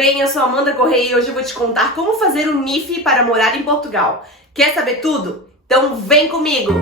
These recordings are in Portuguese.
bem? Eu sou Amanda Correia e hoje eu vou te contar como fazer o NIF para morar em Portugal. Quer saber tudo? Então vem comigo!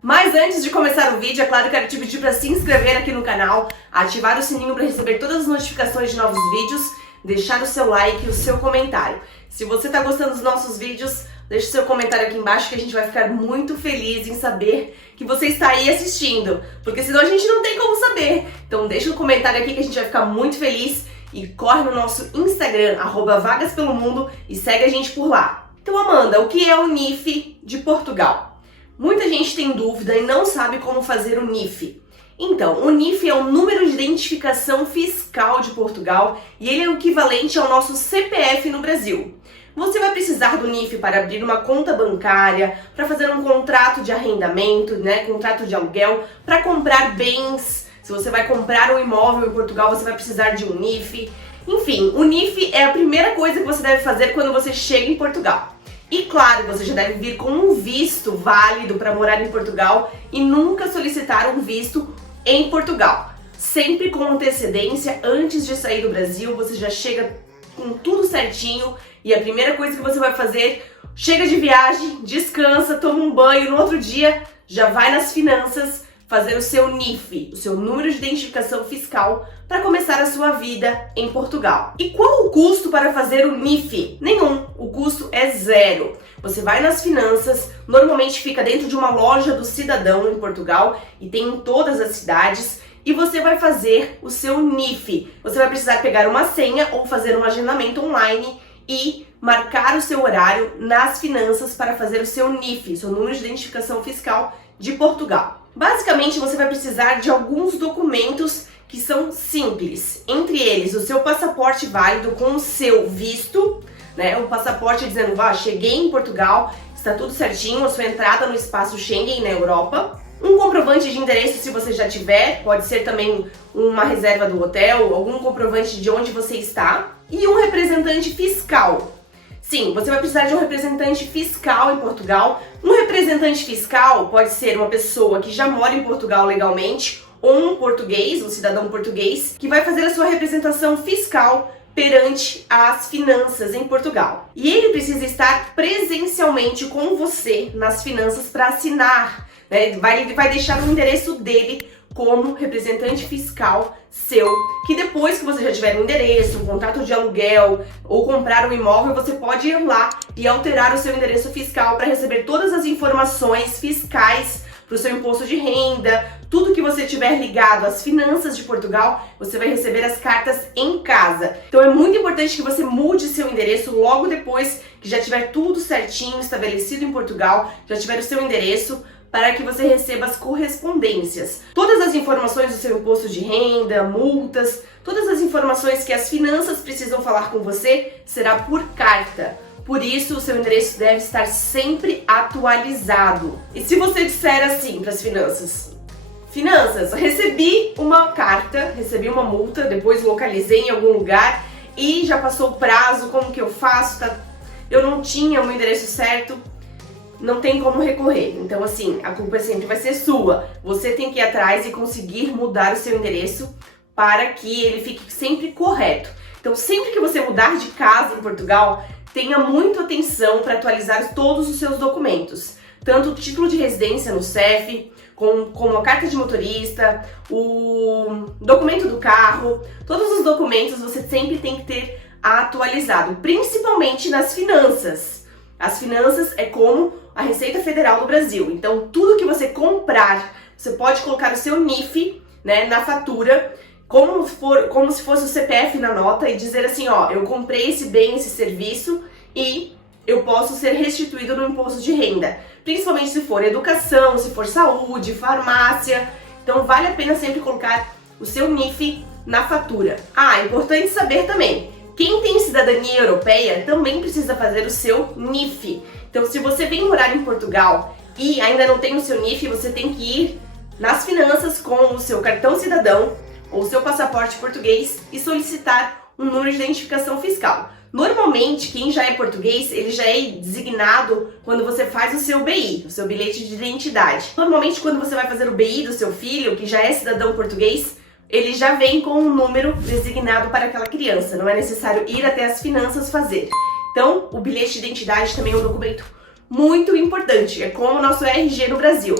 Mas antes de começar o vídeo, é claro que eu quero te pedir para se inscrever aqui no canal, ativar o sininho para receber todas as notificações de novos vídeos, deixar o seu like e o seu comentário. Se você está gostando dos nossos vídeos, deixe seu comentário aqui embaixo que a gente vai ficar muito feliz em saber que você está aí assistindo, porque senão a gente não tem como saber. Então deixa um comentário aqui que a gente vai ficar muito feliz e corre no nosso Instagram, @vagaspelomundo, e segue a gente por lá. Então Amanda, o que é o NIF de Portugal? Muita gente tem dúvida e não sabe como fazer o NIF. Então, o NIF é o número de identificação fiscal de Portugal e ele é o equivalente ao nosso CPF no Brasil. Você vai precisar do NIF para abrir uma conta bancária, para fazer um contrato de arrendamento, contrato de aluguel, para comprar bens. Se você vai comprar um imóvel em Portugal, você vai precisar de um NIF. Enfim, o NIF é a primeira coisa que você deve fazer quando você chega em Portugal. E claro, você já deve vir com um visto válido para morar em Portugal e nunca solicitar um visto em Portugal. Sempre com antecedência, antes de sair do Brasil, você já chega com tudo certinho e a primeira coisa que você vai fazer, chega de viagem, descansa, toma um banho, no outro dia já vai nas finanças fazer o seu NIF, o seu número de identificação fiscal, para começar a sua vida em Portugal. E qual o custo para fazer o NIF? Nenhum, o custo é zero. Você vai nas finanças, normalmente fica dentro de uma loja do cidadão em Portugal e tem em todas as cidades, e você vai fazer o seu NIF. Você vai precisar pegar uma senha ou fazer um agendamento online e marcar o seu horário nas finanças para fazer o seu NIF, seu número de identificação fiscal de Portugal. Basicamente, você vai precisar de alguns documentos que são simples. Entre eles, o seu passaporte válido com o seu visto, o passaporte dizendo, cheguei em Portugal, está tudo certinho, a sua entrada no espaço Schengen na Europa. Um comprovante de endereço, se você já tiver, pode ser também uma reserva do hotel, algum comprovante de onde você está. E um representante fiscal. Sim, você vai precisar de um representante fiscal em Portugal. Um representante fiscal pode ser uma pessoa que já mora em Portugal legalmente, ou um português, um cidadão português, que vai fazer a sua representação fiscal perante as finanças em Portugal. E ele precisa estar presencialmente com você nas finanças para assinar, Ele vai deixar o endereço dele como representante fiscal seu, que depois que você já tiver um endereço, um contrato de aluguel ou comprar um imóvel, você pode ir lá e alterar o seu endereço fiscal para receber todas as informações fiscais para o seu imposto de renda, tudo que você tiver ligado às finanças de Portugal, você vai receber as cartas em casa. Então é muito importante que você mude seu endereço logo depois que já tiver tudo certinho, estabelecido em Portugal, já tiver o seu endereço, para que você receba as correspondências. Todas as informações do seu imposto de renda, multas, todas as informações que as finanças precisam falar com você será por carta. Por isso, o seu endereço deve estar sempre atualizado. E se você disser assim para as finanças: finanças, recebi uma carta, recebi uma multa, depois localizei em algum lugar e já passou o prazo, como que eu faço? Eu não tinha o meu endereço certo. Não tem como recorrer. Então, assim, a culpa sempre vai ser sua. Você tem que ir atrás e conseguir mudar o seu endereço para que ele fique sempre correto. Então, sempre que você mudar de casa em Portugal, tenha muita atenção para atualizar todos os seus documentos. Tanto o título de residência no CEF, como a carta de motorista, o documento do carro, todos os documentos você sempre tem que ter atualizado, principalmente nas finanças. As finanças é como a Receita Federal do Brasil. Então, tudo que você comprar, você pode colocar o seu NIF, na fatura, como se fosse o CPF na nota e dizer assim, eu comprei esse bem, esse serviço e eu posso ser restituído no imposto de renda. Principalmente se for educação, se for saúde, farmácia. Então, vale a pena sempre colocar o seu NIF na fatura. É importante saber também, quem tem cidadania europeia também precisa fazer o seu NIF. Então, se você vem morar em Portugal e ainda não tem o seu NIF, você tem que ir nas finanças com o seu cartão cidadão ou o seu passaporte português e solicitar um número de identificação fiscal. Normalmente, quem já é português, ele já é designado quando você faz o seu BI, o seu bilhete de identidade. Normalmente, quando você vai fazer o BI do seu filho, que já é cidadão português, ele já vem com um número designado para aquela criança. Não é necessário ir até as finanças fazer. Então, o bilhete de identidade também é um documento muito importante. É como o nosso RG no Brasil.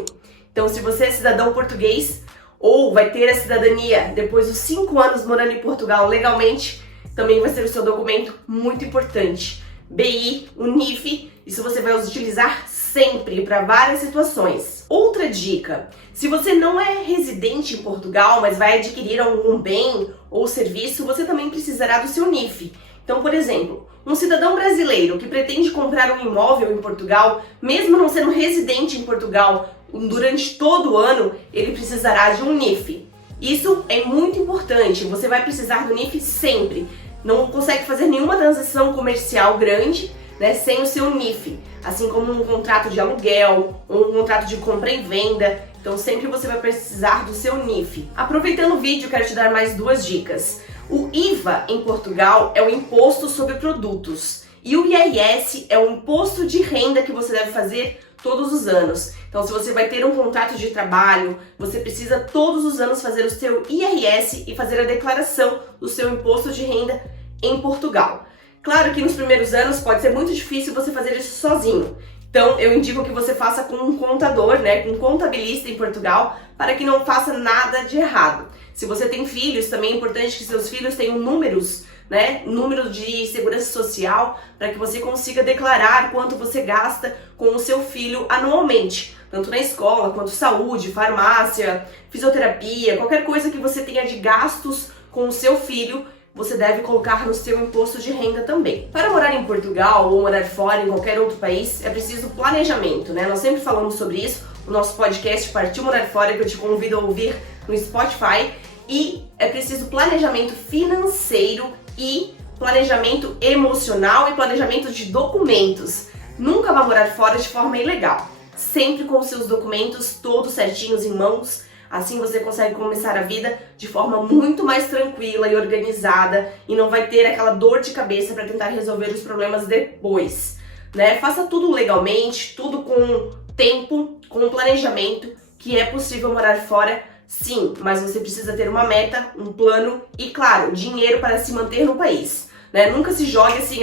Então, se você é cidadão português ou vai ter a cidadania depois dos 5 anos morando em Portugal legalmente, também vai ser o seu documento muito importante. BI, o NIF, isso você vai utilizar sempre para várias situações. Outra dica, se você não é residente em Portugal, mas vai adquirir algum bem ou serviço, você também precisará do seu NIF. Então, por exemplo, um cidadão brasileiro que pretende comprar um imóvel em Portugal, mesmo não sendo residente em Portugal durante todo o ano, ele precisará de um NIF. Isso é muito importante, você vai precisar do NIF sempre. Não consegue fazer nenhuma transação comercial grande, né, sem o seu NIF, assim como um contrato de aluguel, ou um contrato de compra e venda. Então sempre você vai precisar do seu NIF. Aproveitando o vídeo, quero te dar mais 2 dicas. O IVA em Portugal é o Imposto sobre Produtos e o IRS é o Imposto de Renda que você deve fazer todos os anos. Então, se você vai ter um contrato de trabalho, você precisa todos os anos fazer o seu IRS e fazer a declaração do seu Imposto de Renda em Portugal. Claro que nos primeiros anos pode ser muito difícil você fazer isso sozinho. Então, eu indico que você faça com um contador, né, com um contabilista em Portugal, para que não faça nada de errado. Se você tem filhos, também é importante que seus filhos tenham números, né, número de segurança social, para que você consiga declarar quanto você gasta com o seu filho anualmente, tanto na escola quanto saúde, farmácia, fisioterapia, qualquer coisa que você tenha de gastos com o seu filho, você deve colocar no seu imposto de renda também. Para morar em Portugal ou morar fora em qualquer outro país, é preciso planejamento, né? Nós sempre falamos sobre isso, o nosso podcast Partiu Morar Fora, que eu te convido a ouvir no Spotify, e é preciso planejamento financeiro e planejamento emocional e planejamento de documentos. Nunca vá morar fora de forma ilegal, sempre com os seus documentos todos certinhos em mãos. Assim você consegue começar a vida de forma muito mais tranquila e organizada e não vai ter aquela dor de cabeça para tentar resolver os problemas depois, né? Faça tudo legalmente, tudo com tempo, com planejamento, que é possível morar fora, sim, mas você precisa ter uma meta, um plano e, claro, dinheiro para se manter no país, né? Nunca se jogue assim,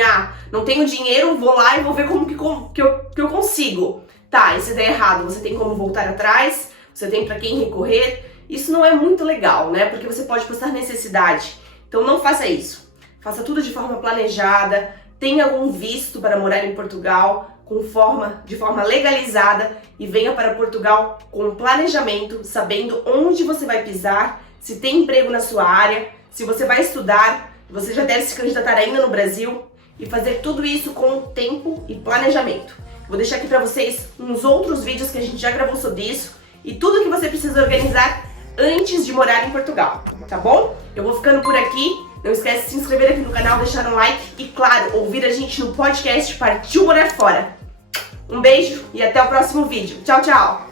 não tenho dinheiro, vou lá e vou ver como que eu consigo. Tá, e se der errado, você tem como voltar atrás, você tem para quem recorrer. Isso não é muito legal, né? Porque você pode passar necessidade. Então não faça isso. Faça tudo de forma planejada, tenha algum visto para morar em Portugal de forma legalizada e venha para Portugal com planejamento, sabendo onde você vai pisar, se tem emprego na sua área, se você vai estudar, você já deve se candidatar ainda no Brasil e fazer tudo isso com tempo e planejamento. Vou deixar aqui para vocês uns outros vídeos que a gente já gravou sobre isso e tudo que você precisa organizar antes de morar em Portugal, tá bom? Eu vou ficando por aqui. Não esquece de se inscrever aqui no canal, deixar um like e, claro, ouvir a gente no podcast Partiu Morar Fora. Um beijo e até o próximo vídeo. Tchau, tchau!